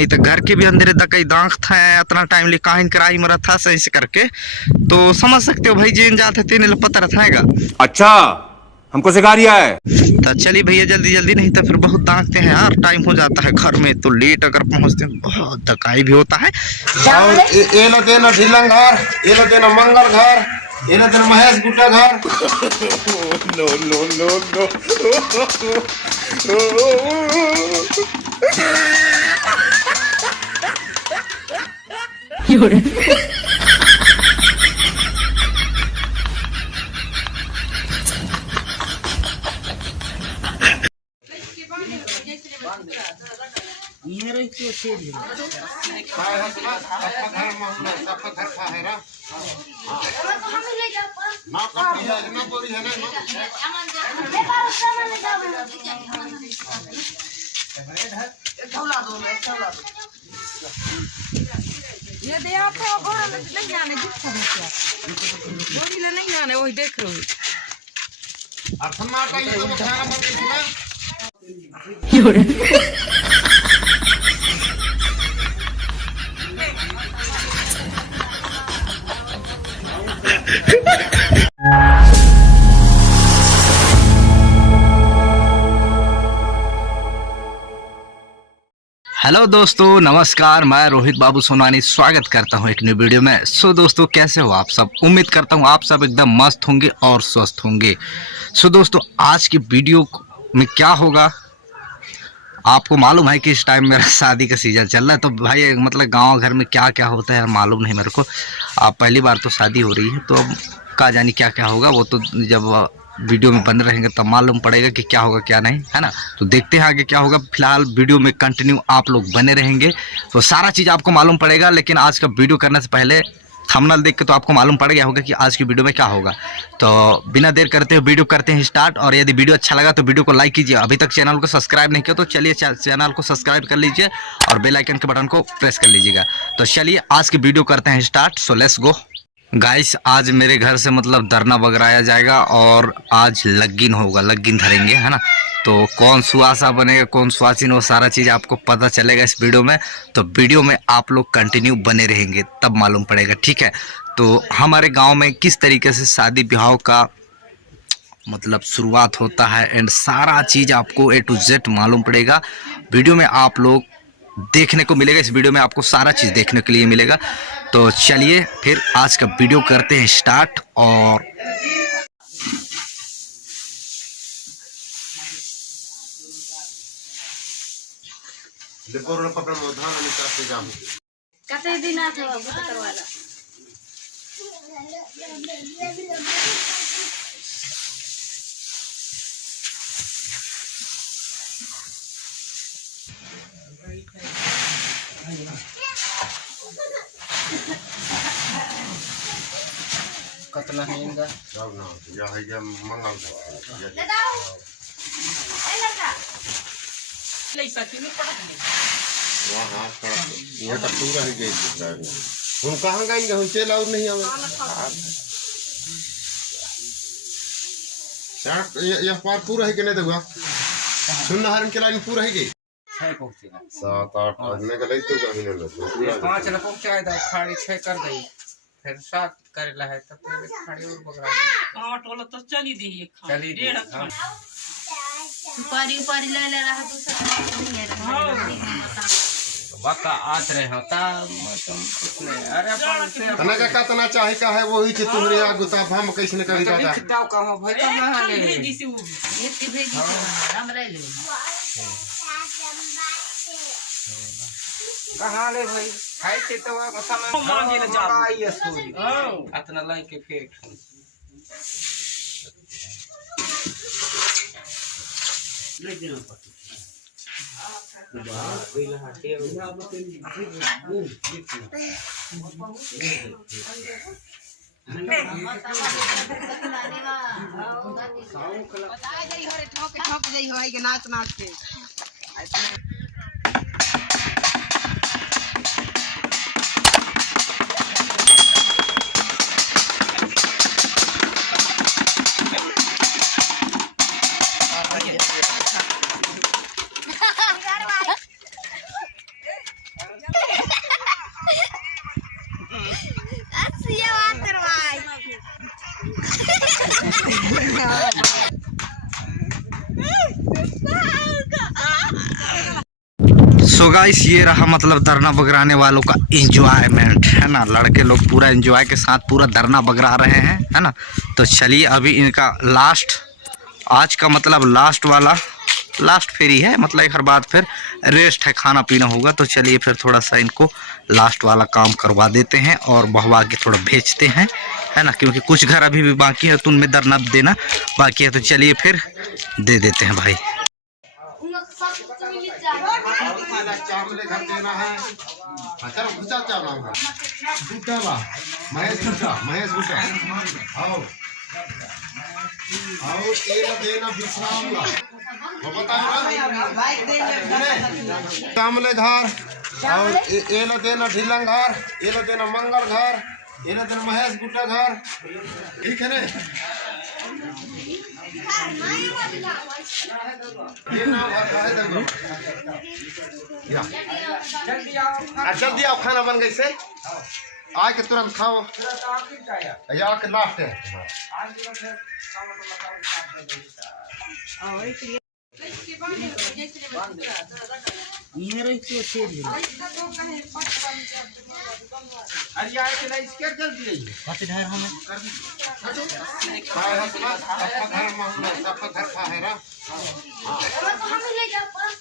नहीं तो घर के भी अंदर दकई दांख था इतना टाइम ले काहिन कराई मरा था सही से करके, तो समझ सकते हो भाई जेन जाते तेने पता रहता। अच्छा हमको सिखा रिया है। तो चलिए भैया जल्दी जल्दी, नहीं तो फिर बहुत दांगते हैं यार, टाइम हो जाता है घर में तो लेट अगर पहुंचते हैं बहुत धकाई भी होता है। और ये लो देना ढिलंग घर, ये लो देना मंगल घर, ये लो देना महेश गुट्टा घर। No no no no. ये दे आप घर में नहीं आने दुख समस्या गोरी ले नहीं आने वही देख रहे हो और समाटा ये तो खाना मत खिला। हेलो दोस्तों, नमस्कार। मैं रोहित बाबू सोनानी स्वागत करता हूं एक नई वीडियो में। सो दोस्तों कैसे हो आप सब? उम्मीद करता हूं आप सब एकदम मस्त होंगे और स्वस्थ होंगे। सो दोस्तों आज की वीडियो में क्या होगा आपको मालूम है कि इस टाइम मेरा शादी का सीजन चल रहा है, तो भाई मतलब गांव घर में क्या क्या होता है मालूम नहीं मेरे को। आप पहली बार तो शादी हो रही है तो अब का जानी क्या क्या होगा, वो तो जब वीडियो में बन रहेंगे तब मालूम पड़ेगा कि क्या होगा क्या नहीं, है ना। तो देखते हैं आगे क्या होगा। फिलहाल वीडियो में कंटिन्यू आप लोग बने रहेंगे तो सारा चीज़ आपको मालूम पड़ेगा। लेकिन आज का वीडियो करने से पहले थंबनेल देख के तो आपको मालूम पड़ गया होगा कि आज की वीडियो में क्या होगा। तो बिना देर करते हुए वीडियो करते हैं स्टार्ट। और यदि वीडियो अच्छा लगा तो वीडियो को लाइक कीजिए। अभी तक चैनल को सब्सक्राइब नहीं किया तो चलिए चैनल को सब्सक्राइब कर लीजिए और बेल आइकन के बटन को प्रेस कर लीजिएगा। तो चलिए आज की वीडियो करते हैं start. So let's go guys. आज मेरे घर से मतलब दरना बगराया जाएगा और आज लग्गिन होगा, लग्गिन धरेंगे, है ना। तो कौन सुहासा बनेगा कौन सुहासिन, वो सारा चीज़ आपको पता चलेगा इस वीडियो में। तो वीडियो में आप लोग कंटिन्यू बने रहेंगे तब मालूम पड़ेगा, ठीक है। तो हमारे गांव में किस तरीके से शादी ब्याह का मतलब शुरुआत होता है एंड सारा चीज़ आपको A to Z मालूम पड़ेगा। वीडियो में आप लोग देखने को मिलेगा, इस वीडियो में आपको सारा चीज़ देखने के लिए मिलेगा। तो चलिए फिर आज का वीडियो करते हैं स्टार्ट। और कते दिन आते हो करवाला कतना हेंगा सब ना या है जे मंगल ले दाओ ए लड़का ले सकी नहीं पड़ा वहां पड़ा ये तो पूरा ही गई हम कहां गएंगे, हम चल और नहीं आवे ये पार पूरा है कि नहीं देखो सुनना हरन के लाइन पूरा है गई 6 पहुंचेगा 7-8 आदमी का ले तो कहीं ना ये 5 न पहुंचाए तो खाड़ी 6 कर दई फिर 7 करेला है तब फिर खाड़ी और बगरा दे 8 वाला तो चली दी एक चली दी, हाँ। सुपारी उपारी ले ले रहा दूसरा नहीं है बका आत रहे होता तुम कुछ नहीं। अरे अपन से तना का कतना चाहे का है वही चीज तुम्हारे गुस्सा हम कैसे न करी दादा दाव का हो भाई तो ना ले भेजी से वो भी ये भेजी हम ले ले कहां ले भाई खाई के तो समय मांगे ले जा आई सोई अतना लाई के फिर ले देना पड़ता नाच नाच के सो गाइस ये रहा मतलब धरना बगराने वालों का एंजॉयमेंट, है ना। लड़के लोग पूरा एंजॉय के साथ पूरा धरना बगरा रहे हैं, है ना। तो चलिए अभी इनका लास्ट, आज का मतलब लास्ट फेरी है, मतलब एक हर बाद फिर रेस्ट है, खाना पीना होगा। तो चलिए फिर थोड़ा सा इनको लास्ट वाला काम करवा देते हैं और बहवा के थोड़ा भेजते हैं, है ना, क्योंकि कुछ घर अभी भी बाकी है तो उनमें धरना देना बाकी है। तो चलिए फिर दे देते हैं भाई। चावल घर देना है। चलो घुसा चावल गुटा महेश गुटा आओ ये देना विश्राम ला वो बताओ चावले घर और ये ला देना ढिलंग घर, ये ला देना मंगल घर, ये ला देना महेश गुटा घर, ठीक है ना। ये नाम है देखो या जल्दी आओ, खाना बन गई से आए के तुरंत खाओ। या के लास्ट है अरे आए के नहीं इसके जल्दी रहिए बात ढेर हमें कर दी काय है सब घर खा है ना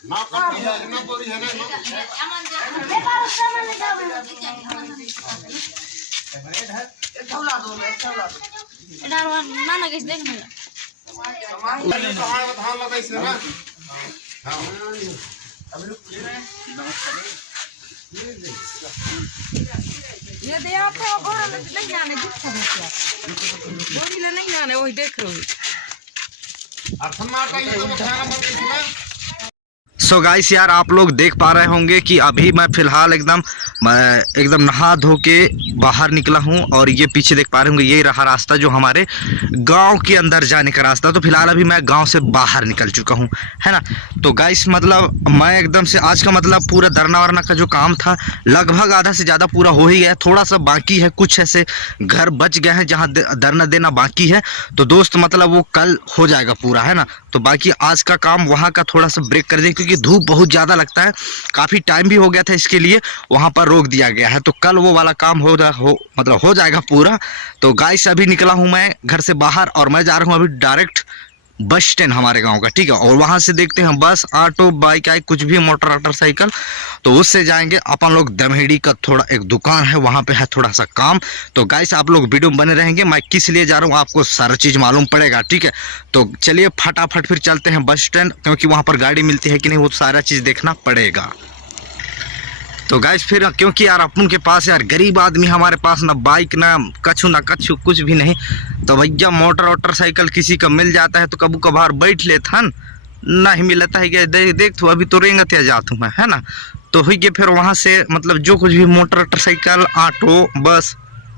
ना कटी है ना बोरी है ना ना किस देखने धान लगाई से ना ये दे आप घोड़ा में नहीं जाने जिसका गोरी ले नहीं जाने वही देख रहे हो। अब सन्नाटा ये तो खाना बन गई ना। सो गाइस यार आप लोग देख पा रहे होंगे कि अभी मैं फिलहाल एकदम नहा धो के बाहर निकला हूं और ये पीछे देख पा रहे होंगे ये रहा रास्ता जो हमारे गांव के अंदर जाने का रास्ता। तो फिलहाल अभी मैं गांव से बाहर निकल चुका हूं, है ना। तो गाइस मतलब मैं एकदम से आज का मतलब पूरा धरना वरना का जो काम था लगभग आधा से ज़्यादा पूरा हो ही गया, थोड़ा सा बाकी है, कुछ ऐसे घर बच गए हैं जहाँ धरना देना बाकी है। तो दोस्त मतलब वो कल हो जाएगा पूरा, है ना। तो बाकी आज का काम वहाँ का थोड़ा सा ब्रेक कर दें क्योंकि धूप बहुत ज़्यादा लगता है, काफ़ी टाइम भी हो गया था, इसके लिए वहाँ पर रोक दिया गया है। तो कल वो वाला काम हो जाएगा पूरा। तो गाइस अभी निकला हूँ मैं घर से बाहर और मैं जा रहा हूँ अभी डायरेक्ट बस स्टैंड हमारे गांव का, ठीक है। और वहां से देखते हैं बस ऑटो बाइक आई कुछ भी मोटरसाइकिल, तो उससे जाएंगे अपन लोग दमहेड़ी का थोड़ा एक दुकान है वहां पे है थोड़ा सा काम। तो गाइस आप लोग वीडियो में बने रहेंगे, मैं किस लिए जा रहा हूँ आपको सारा चीज मालूम पड़ेगा, ठीक है। तो चलिए फटाफट फिर चलते हैं बस स्टैंड, क्योंकि वहां पर गाड़ी मिलती है कि नहीं वो सारा चीज देखना पड़ेगा। तो गाइस फिर क्योंकि यार अपन के पास यार गरीब आदमी, हमारे पास ना बाइक ना कछु कुछ भी नहीं, तो भैया मोटरसाइकिल किसी का मिल जाता है तो कभी कभार बैठ लेता है, नहीं मिलता है देख तो अभी तो रेंगत या जाता हूँ मैं, है ना। तो हुई के फिर वहाँ से मतलब जो कुछ भी मोटरसाइकिल ऑटो बस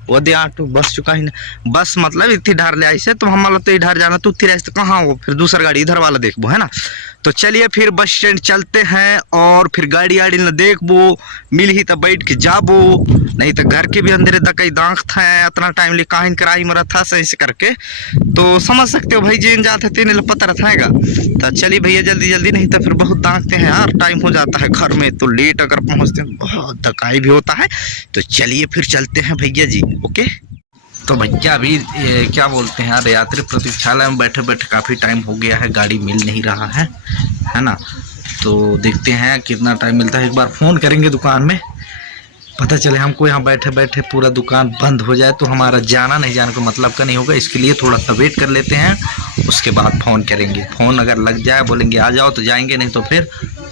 वो दे ऑटो बस चुका ही ना बस मतलब इतनी ढार ले आई से तो हम तो इधर जाना तो उतनी तो कहाँ हो, फिर दूसरा गाड़ी इधर वाला देखबो, है ना। तो चलिए फिर बस स्टैंड चलते हैं और फिर गाड़ी न देखबो, मिल ही तो बैठ के जाबो, नहीं तो घर के भी अंदर दकई दांख था इतना टाइम ले काहिन कराई मरा था सही से करके। तो समझ सकते हो भाई जिन जाते तेने पता रहेगा। तो चलिए भैया जल्दी नहीं तो फिर बहुत दांखते हैं यार, टाइम हो जाता है घर में तो लेट अगर पहुँचते हैं बहुत धकाई भी होता है। तो चलिए फिर चलते हैं भैया जी, ओके। तो भैया अभी क्या बोलते हैं यार यात्री प्रतीक्षालय में बैठे बैठे काफ़ी टाइम हो गया है, गाड़ी मिल नहीं रहा है ना। तो देखते हैं कितना टाइम मिलता है, एक बार फ़ोन करेंगे दुकान में, पता चले हमको यहाँ बैठे बैठे पूरा दुकान बंद हो जाए तो हमारा जाना नहीं जाने का मतलब का नहीं होगा। इसके लिए थोड़ा सा वेट कर लेते हैं, उसके बाद फ़ोन करेंगे। फ़ोन अगर लग जाए बोलेंगे आ जाओ तो जाएंगे, नहीं तो फिर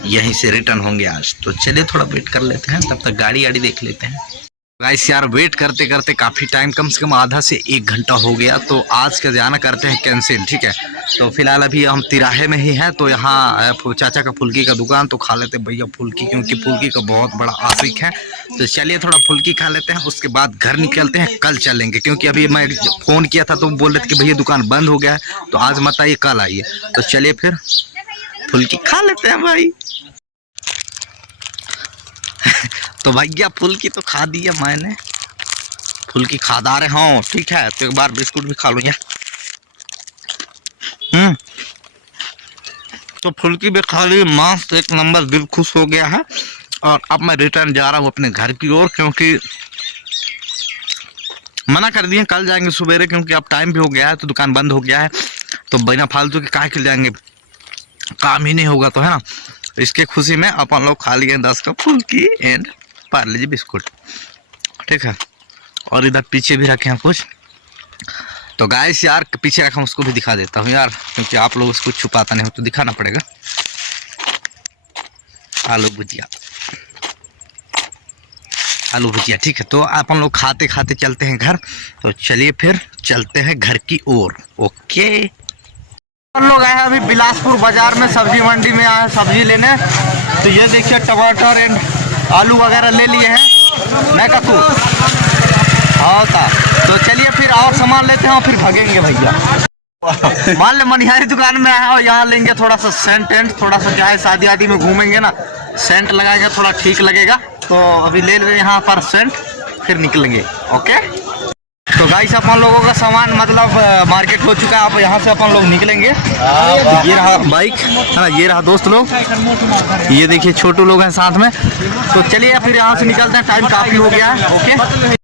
यहीं से रिटर्न होंगे आज। तो चलिए थोड़ा वेट कर लेते हैं, तब तक गाड़ी देख लेते हैं। गाइस यार वेट करते करते काफ़ी टाइम कम से कम आधा से 1 घंटा हो गया, तो आज का जाना करते हैं कैंसिल, ठीक है। तो फिलहाल अभी हम तिराहे में ही हैं, तो यहाँ चाचा का फुल्की का दुकान, तो खा लेते भैया फुल्की, क्योंकि फुल्की का बहुत बड़ा आशिक है। तो चलिए थोड़ा फुल्की खा लेते हैं, उसके बाद घर निकलते हैं, कल चलेंगे। क्योंकि अभी मैं फ़ोन किया था तो बोल रहे थे कि भैया दुकान बंद हो गया है, तो आज मत आइए कल आइए। तो चलिए फिर फुल्की खा लेते हैं भाई। तो भैया फुल्की तो खा दिया मैंने, फुल्की खादार हूँ, ठीक है। तो एक बार बिस्कुट भी खा लूँ यार। तो फुल्की भी खा ली, मस्त एक नंबर, दिल खुश हो गया है। और अब मैं रिटर्न जा रहा हूँ अपने घर की ओर, क्योंकि मना कर दिए कल जाएंगे सवेरे, क्योंकि अब टाइम भी हो गया है तो दुकान बंद हो गया है, तो बिना फालतू के काहे के जाएंगे, काम ही नहीं होगा तो, है ना। इसके खुशी में अपन लोग खा लिए 10 का फुल्की एंड पार्ले जी बिस्कुट, ठीक है। और इधर पीछे भी रखे हैं कुछ, तो गाइस यार पीछे रखा उसको भी दिखा देता हूँ यार, क्योंकि आप लोग उसको छुपाता नहीं हो तो दिखाना पड़ेगा। आलू भुजिया, आलू भुजिया, ठीक है। तो अपन लोग खाते खाते चलते हैं घर, तो चलिए फिर चलते हैं घर की ओर। ओके, अपन लोग आए हैं अभी बिलासपुर बाजार में, सब्जी मंडी में आए हैं सब्जी लेने। तो ये देखिए टमाटर एंड आलू वगैरह ले लिए हैं, मैं कतू हाँ था। तो चलिए फिर और सामान लेते हैं और फिर भागेंगे भैया। मान ले मनिहारी दुकान में आए हैं और यहाँ लेंगे थोड़ा सा सेंट एंड, थोड़ा सा क्या है शादी आदि में घूमेंगे ना, सेंट लगाएंगे थोड़ा ठीक लगेगा। तो अभी ले रहे हैं यहाँ पर सेंट, फिर निकलेंगे। ओके, तो गाइस अपन लोगों का सामान मतलब मार्केट हो चुका है, अब यहाँ से अपन लोग निकलेंगे। ये रहा बाइक, है ना, ये रहा दोस्त लोग, ये देखिए छोटू लोग हैं साथ में। तो चलिए फिर यहाँ से निकलते हैं, टाइम काफ़ी हो गया है। ओके।